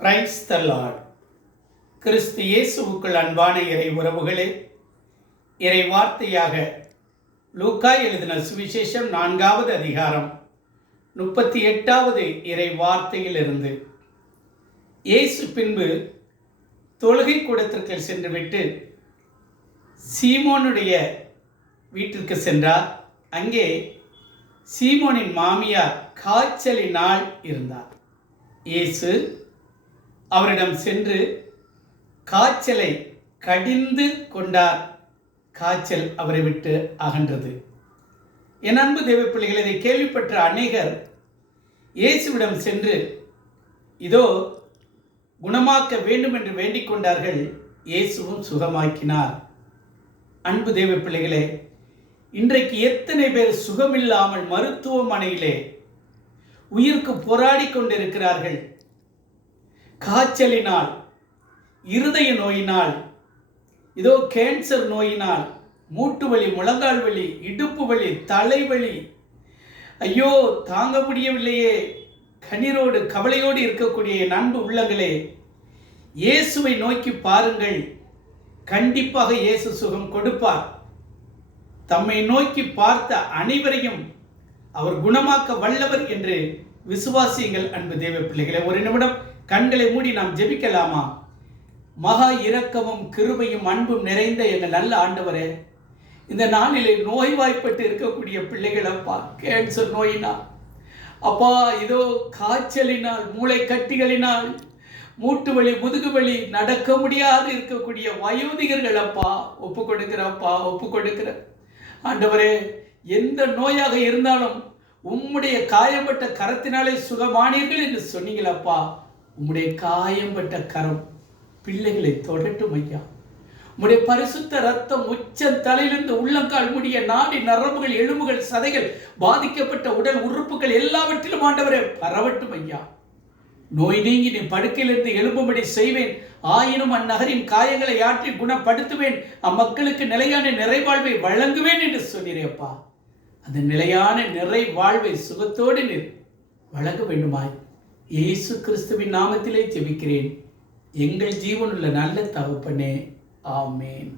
Praise the Lord. கிறிஸ்து இயேசுவுக்குள் அன்பான இறை உறவுகளே, இறை வார்த்தையாக லூக்கா எழுதின சுவிசேஷம் 4வது அதிகாரம் 38வது இறை வார்த்தையிலிருந்து. இயேசு பின்பு தொழுகை கூடத்திற்கு சென்றுவிட்டு சீமோனுடைய வீட்டிற்கு சென்றார். அங்கே சீமோனின் மாமியார் காய்ச்சலினால் இருந்தார். இயேசு அவரிடம் சென்று காய்ச்சலை கடிந்து கொண்டார். காய்ச்சல் அவரை விட்டு அகன்றது. என் அன்பு தேவ பிள்ளைகள், இதை கேள்விப்பட்ட அநேகர் இயேசுவிடம் சென்று இதோ குணமாக்க வேண்டும் என்று வேண்டிக் கொண்டார்கள். இயேசுவும் சுகமாக்கினார். அன்பு தேவ பிள்ளைகளே, இன்றைக்கு எத்தனை பேர் சுகமில்லாமல் மருத்துவமனையிலே உயிருக்கு போராடி கொண்டிருக்கிறார்கள். காய்ச்சலினால், இருதய நோயினால், இதோ கேன்சர் நோயினால், மூட்டு வலி, முழங்கால் வலி, இடுப்பு வலி, தலைவலி, ஐயோ தாங்க முடியவில்லையே, கண்ணீரோடு கவலையோடு இருக்கக்கூடிய என் அன்பு உள்ளங்களே, இயேசுவை நோக்கி பாருங்கள். கண்டிப்பாக இயேசு சுகம் கொடுப்பார். தம்மை நோக்கி பார்த்த அனைவரையும் அவர் குணமாக்க வல்லவர் என்று விசுவாசியுங்கள். அன்பு தேவ பிள்ளைகளே, ஒரு நிமிடம் கண்களை மூடி நாம் ஜெபிக்கலாமா? மகா இரக்கமும் கிருபையும் அன்பும் நிறைந்த எங்கள் நல்ல ஆண்டவரே, இந்த நாளிலே நோய்வாய்ப்பட்டு இருக்கக்கூடிய பிள்ளைகள் அப்பா, கேன்சர் நோயினால் அப்பா, இதோ காய்ச்சலினால், மூளை கட்டிகளினால், மூட்டு வலி, முதுகு வலி, நடக்க முடியாது இருக்கக்கூடிய வயோதிகர்கள் அப்பா, ஒப்பு கொடுக்கிறப்பா, ஒப்பு கொடுக்கிற ஆண்டவரே, எந்த நோயாக இருந்தாலும் உம்முடைய காயம்பட்ட கரத்தினாலே சுகமானீர்கள் என்று சொன்னீங்களப்பா. உம்முடைய காயம்பட்ட கரம் பிள்ளைகளை தொடட்டும் ஐயா. உம்முடைய பரிசுத்த ரத்தம் உச்ச தலையிலிருந்து உள்ளங்கால் முடிய நாடி நரம்புகள், எலும்புகள், சதைகள், பாதிக்கப்பட்ட உடல் உறுப்புகள் எல்லாவற்றிலும் ஆண்டவரே பரவட்டும் ஐயா. நோய் நீங்கி நீ படுக்கையிலிருந்து எழும்பும்படி செய்வேன். ஆயினும் அந்நகரின் காயங்களை ஆற்றி குணப்படுத்துவேன். அம்மக்களுக்கு நிலையான நிறைவாழ்வை வழங்குவேன் என்று சொன்னீரேப்பா. அந்த நிலையான நிறைவாழ்வை சுகத்தோடு நீர் வழங்க வேண்டுமாய் இயேசு கிறிஸ்துவின் நாமத்திலே ஜெபிக்கிறேன் எங்கள் ஜீவனுள்ள நல்ல தகப்பனே. ஆமேன்.